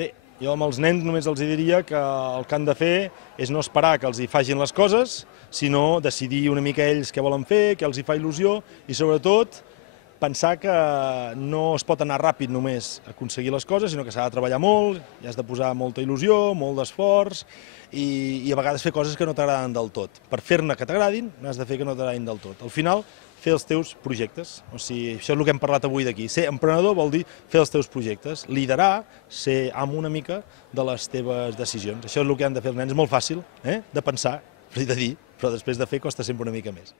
Bé, jo amb els nens només els diria que el que han de fer és no esperar que els hi facin les coses, sinó decidir una mica ells què volen fer, què els hi fa il·lusió i sobretot pensar que no es pot anar ràpid només a aconseguir les coses, sinó que s'ha de treballar molt, hi has de posar molta il·lusió, molt d'esforç i a vegades fer coses que no t'agraden del tot. Per fer-ne que t'agradin, n'has de fer que no t'agradin del tot. Al final, fer els teus projectes. O sigui, això és el que hem parlat avui d'aquí. Ser emprenedor vol dir fer els teus projectes, liderar, ser amo una mica de les teves decisions. Això és el que han de fer els nens. És molt fàcil de pensar, de dir, però després de fer costa sempre una mica més.